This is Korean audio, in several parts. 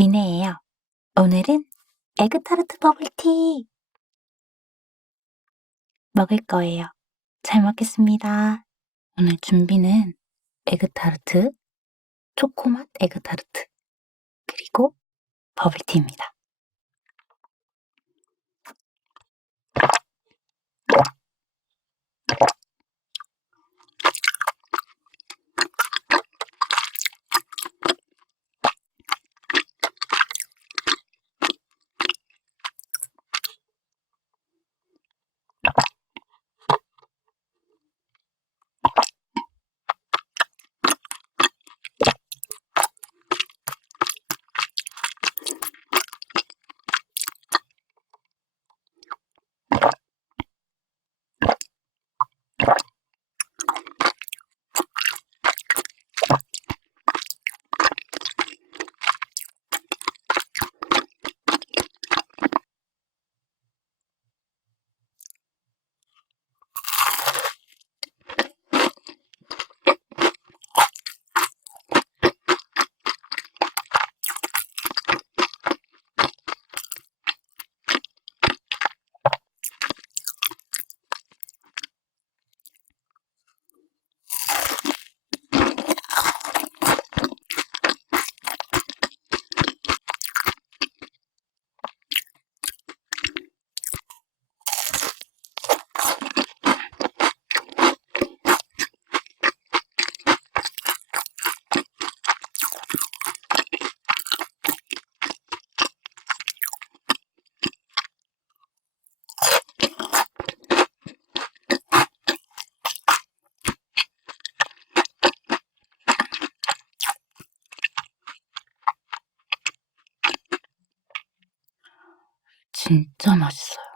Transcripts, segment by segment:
미네예요. 오늘은 에그타르트 버블티 먹을 거예요. 잘 먹겠습니다. 오늘 준비는 에그타르트, 초코맛 에그타르트, 그리고 버블티입니다. 진짜 맛있어요.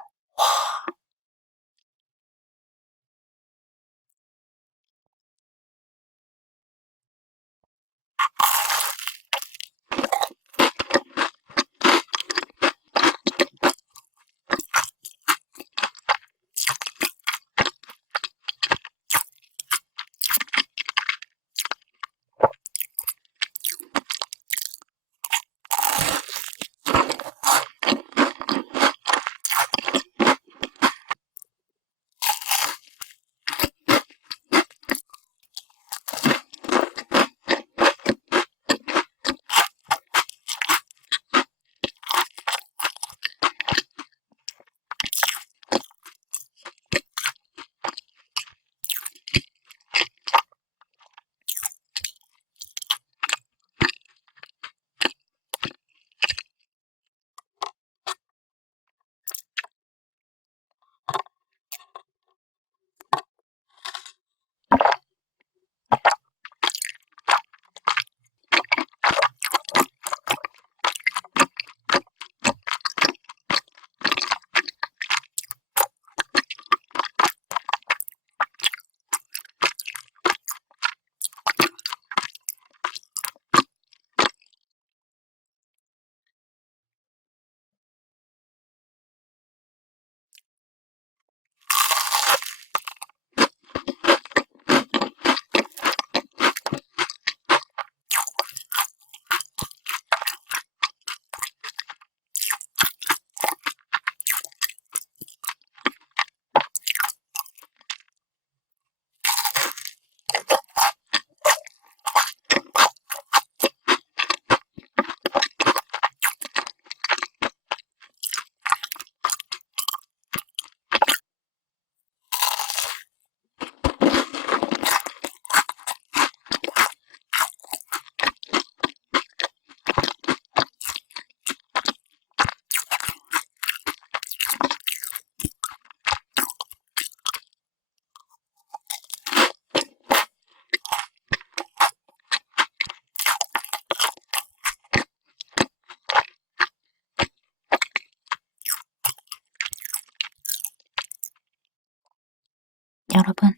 여러분,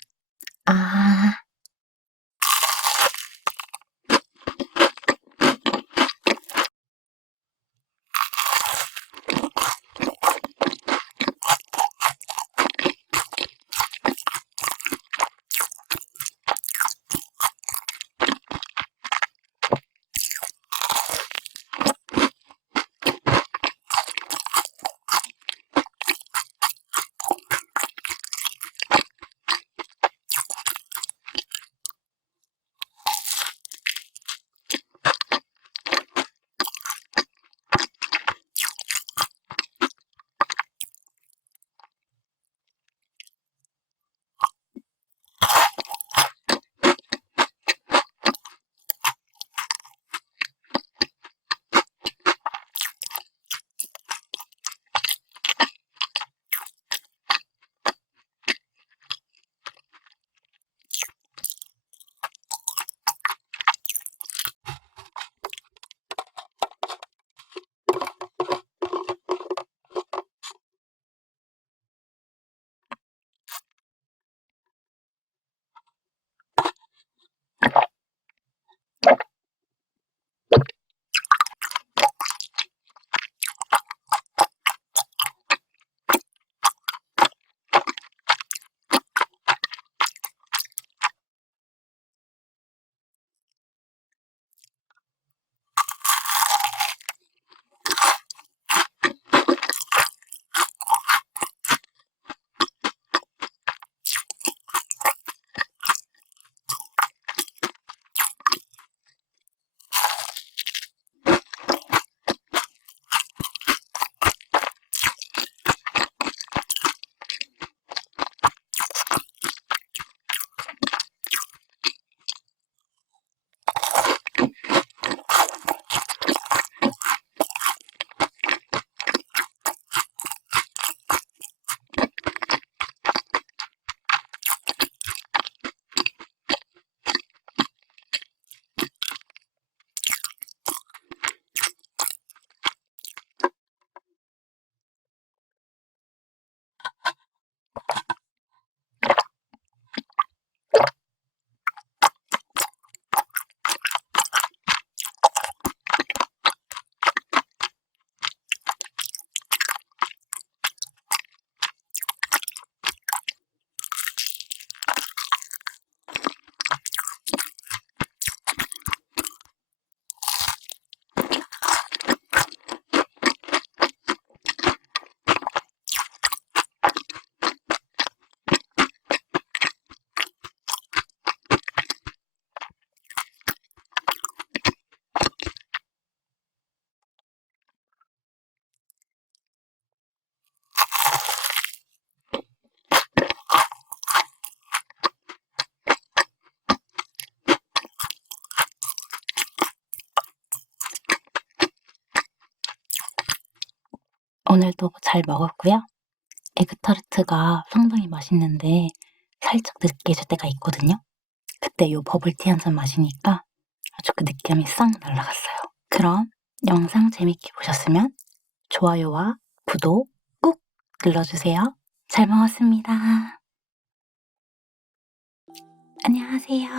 오늘도 잘 먹었고요. 에그타르트가 상당히 맛있는데 살짝 느끼해질 때가 있거든요. 그때 요 버블티 한 잔 마시니까 아주 그 느낌이 싹 날아갔어요. 그럼 영상 재밌게 보셨으면 좋아요와 구독 꾹 눌러주세요. 잘 먹었습니다. 안녕하세요.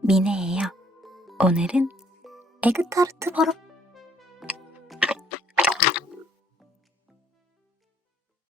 미네예요. 오늘은 에그타르트 버럭